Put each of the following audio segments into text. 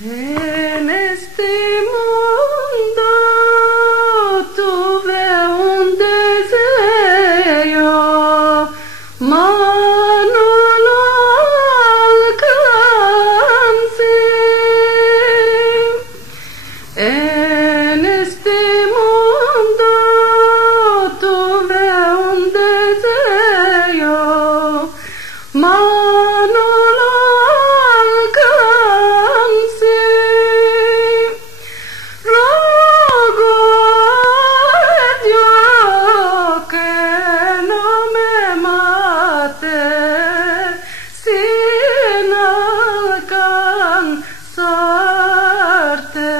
En este mundo tuve un deseo, mas no lo alcancé. En este mundo tuve un deseo, mas no lo alcancé. Rogo a Dios que no me mate sin alcanzarte.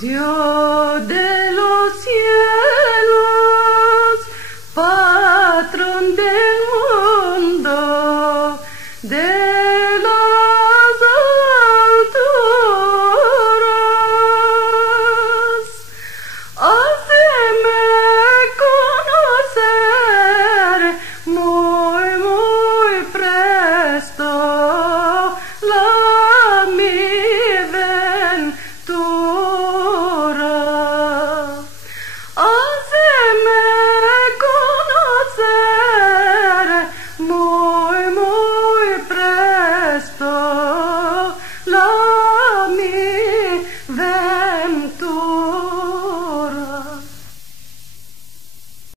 Dios de los cielos, patrón del mundo, de las alturas, háceme conocer muy, muy presto la mi ventura.